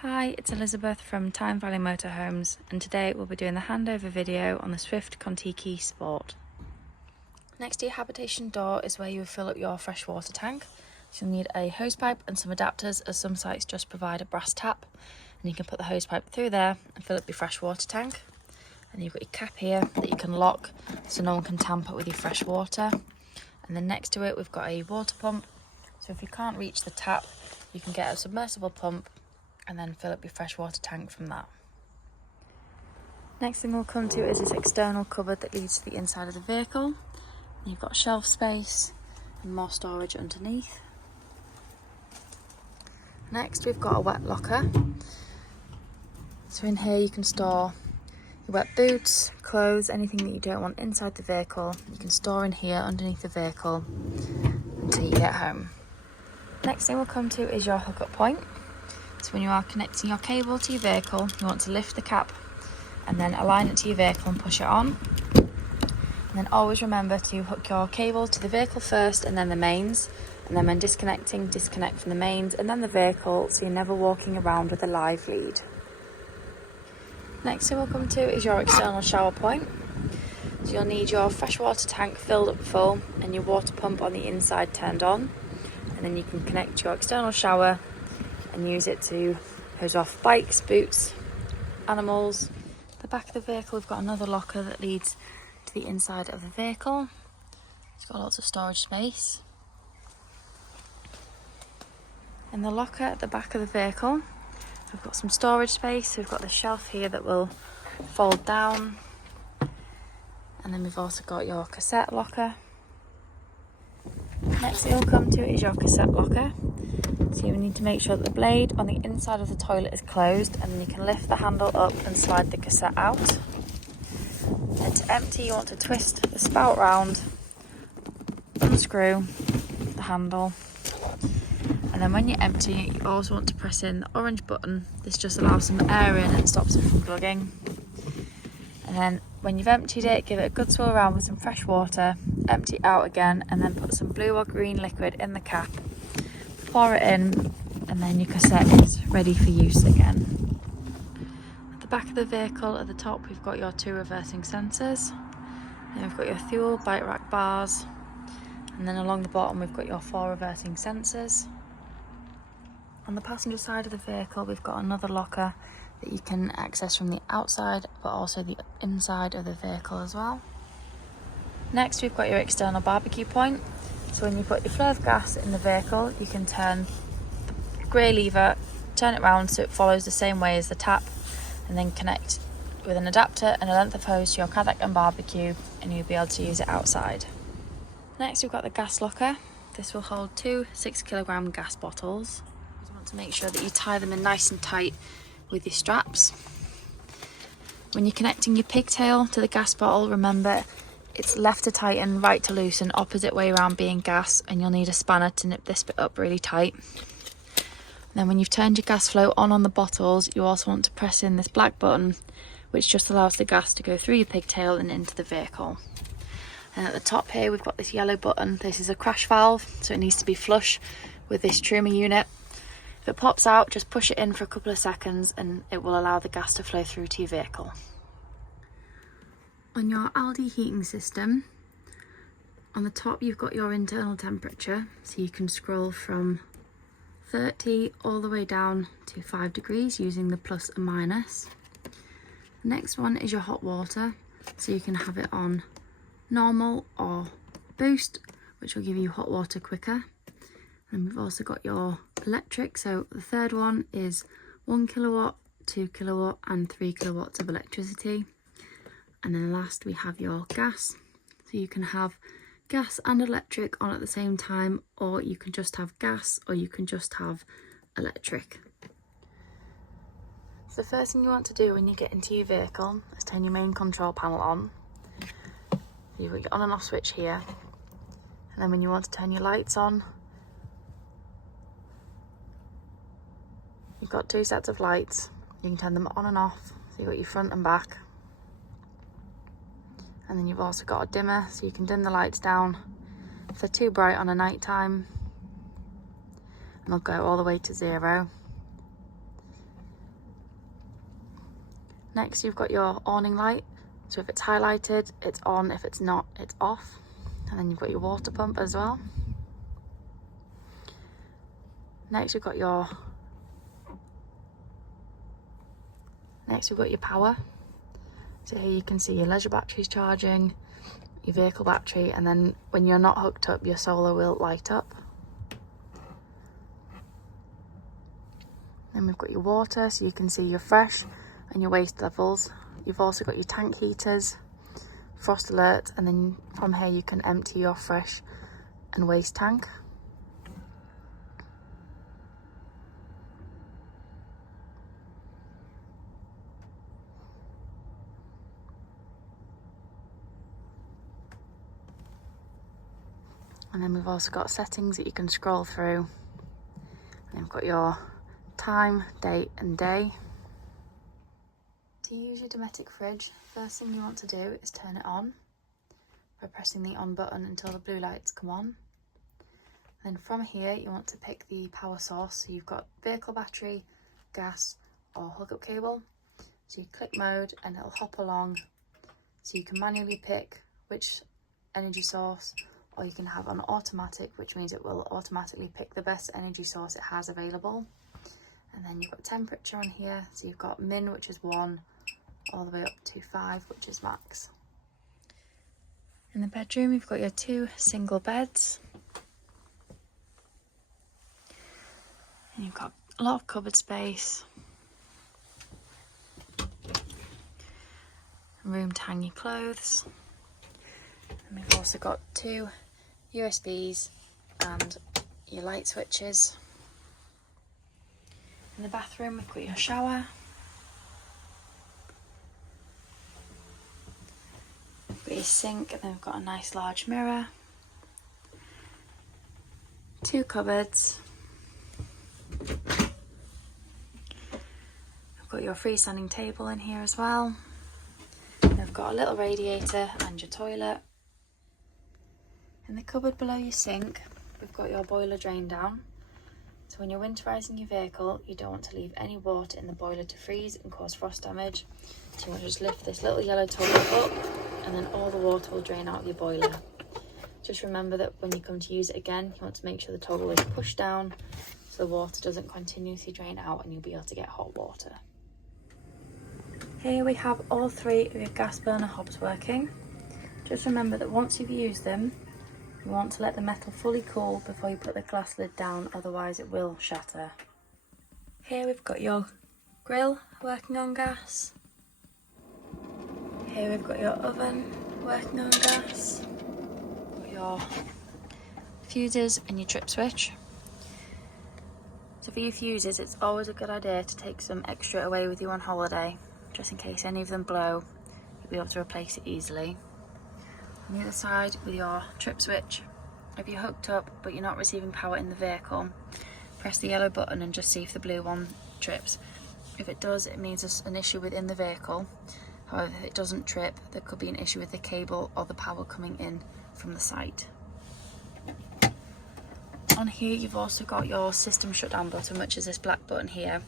Hi, it's Elizabeth from Tyne Valley Motorhomes, and today we'll be doing the handover video on the Swift Kontiki Sport. Next to your habitation door is where you will fill up your freshwater tank. So you'll need a hosepipe and some adapters, as some sites just provide a brass tap, and you can put the hosepipe through there and fill up your freshwater tank. And you've got your cap here that you can lock so no one can tamper with your fresh water. And then next to it we've got a water pump, so if you can't reach the tap you can get a submersible pump and then fill up your freshwater tank from that. Next thing we'll come to is this external cupboard that leads to the inside of the vehicle. You've got shelf space and more storage underneath. Next we've got a wet locker. So in here you can store your wet boots, clothes, anything that you don't want inside the vehicle. You can store in here underneath the vehicle until you get home. Next thing we'll come to is your hookup point. So when you are connecting your cable to your vehicle, you want to lift the cap and then align it to your vehicle and push it on. And then always remember to hook your cable to the vehicle first and then the mains. And then when disconnecting, disconnect from the mains and then the vehicle, so you're never walking around with a live lead. Next thing we'll come to is your external shower point. So you'll need your freshwater tank filled up full and your water pump on the inside turned on. And then you can connect your external shower and use it to hose off bikes, boots, animals. The back of the vehicle, we've got another locker that leads to the inside of the vehicle. It's got lots of storage space. In the locker at the back of the vehicle, we've got some storage space. We've got the shelf here that will fold down. And then we've also got your cassette locker. Next thing we'll come to is your cassette locker. So you need to make sure that the blade on the inside of the toilet is closed, and then you can lift the handle up and slide the cassette out. And to empty, you want to twist the spout round, unscrew the handle, and then when you empty, you also want to press in the orange button. This just allows some air in and stops it from plugging. And then when you've emptied it, give it a good swirl around with some fresh water, empty it out again, and then put some blue or green liquid in the cap. Pour it in, and then your cassette is ready for use again. At the back of the vehicle, at the top, we've got your 2 reversing sensors. Then we've got your fuel bike rack bars, and then along the bottom we've got your 4 reversing sensors. On the passenger side of the vehicle, we've got another locker that you can access from the outside, but also the inside of the vehicle as well. Next, we've got your external barbecue point. So when you put your flow of gas in the vehicle, you can turn the grey lever, turn it round so it follows the same way as the tap, and then connect with an adapter and a length of hose to your Kadak and barbecue, and you'll be able to use it outside. Next, we've got the gas locker. This will hold 2 6-kilogram gas bottles. You want to make sure that you tie them in nice and tight with your straps. When you're connecting your pigtail to the gas bottle, remember it's left to tighten, right to loosen, opposite way around being gas, and you'll need a spanner to nip this bit up really tight. And then when you've turned your gas flow on the bottles, you also want to press in this black button, which just allows the gas to go through your pigtail and into the vehicle. And at the top here we've got this yellow button. This is a crash valve, so it needs to be flush with this trimmer unit. If it pops out, just push it in for a couple of seconds and it will allow the gas to flow through to your vehicle. On your Aldi heating system, on the top you've got your internal temperature, so you can scroll from 30 all the way down to 5 degrees using the plus and minus. The next one is your hot water, so you can have it on normal or boost, which will give you hot water quicker. And we've also got your electric, so the third one is 1 kilowatt, 2 kilowatt and 3 kilowatts of electricity. And then last we have your gas, so you can have gas and electric on at the same time, or you can just have gas, or you can just have electric. So the first thing you want to do when you get into your vehicle is turn your main control panel on. You've got your on and off switch here, and then when you want to turn your lights on, you've got 2 sets of lights. You can turn them on and off, so you've got your front and back. And then you've also got a dimmer, so you can dim the lights down if they're too bright on a night time, and they'll go all the way to 0. Next you've got your awning light, so if it's highlighted it's on, if it's not it's off. And then you've got your water pump as well. Next we've got your power. So here you can see your leisure batteries charging, your vehicle battery, and then when you're not hooked up your solar will light up. Then we've got your water, so you can see your fresh and your waste levels. You've also got your tank heaters, frost alert, and then from here you can empty your fresh and waste tank. And then we've also got settings that you can scroll through. And you've got your time, date and day. To use your Dometic fridge, first thing you want to do is turn it on by pressing the on button until the blue lights come on. Then from here you want to pick the power source, so you've got vehicle battery, gas or hookup cable. So you click mode and it'll hop along, so you can manually pick which energy source, or you can have on automatic, which means it will automatically pick the best energy source it has available. And then you've got temperature on here, so you've got min, which is 1, all the way up to 5, which is max. In the bedroom you've got your 2 single beds, and you've got a lot of cupboard space, room to hang your clothes, and we've also got 2 USBs and your light switches. In the bathroom we've got your shower, we've got your sink, and then we've got a nice large mirror, 2 cupboards, we've got your freestanding table in here as well, and we've got a little radiator and your toilet. In the cupboard below your sink we've got your boiler drain down, so when you're winterising your vehicle you don't want to leave any water in the boiler to freeze and cause frost damage. So you want to just lift this little yellow toilet up and then all the water will drain out of your boiler. Just remember that when you come to use it again you want to make sure the toggle is pushed down so the water doesn't continuously drain out and you'll be able to get hot water. Here we have all 3 of your gas burner hobs working. Just remember that once you've used them you want to let the metal fully cool before you put the glass lid down, otherwise it will shatter. Here we've got your grill working on gas. Here we've got your oven working on gas. Your fuses and your trip switch. So for your fuses it's always a good idea to take some extra away with you on holiday, just in case any of them blow, you'll be able to replace it easily. On the other side with your trip switch, if you're hooked up but you're not receiving power in the vehicle, press the yellow button and just see if the blue one trips. If it does, it means there's an issue within the vehicle. However, if it doesn't trip, there could be an issue with the cable or the power coming in from the site. On here you've also got your system shutdown button, which is this black button here.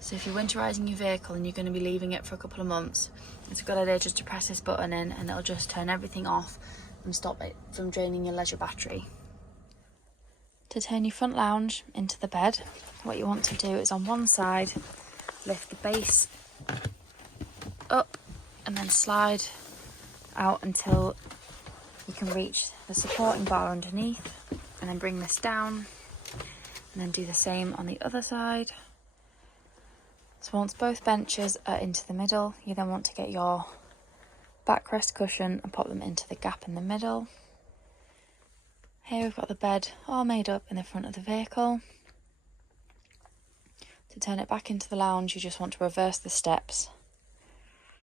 So if you're winterising your vehicle and you're going to be leaving it for a couple of months, it's a good idea just to press this button in and it'll just turn everything off and stop it from draining your leisure battery. To turn your front lounge into the bed, what you want to do is on one side, lift the base up and then slide out until you can reach the supporting bar underneath, and then bring this down and then do the same on the other side. So once both benches are into the middle, you then want to get your backrest cushion and pop them into the gap in the middle. Here we've got the bed all made up in the front of the vehicle. To turn it back into the lounge, you just want to reverse the steps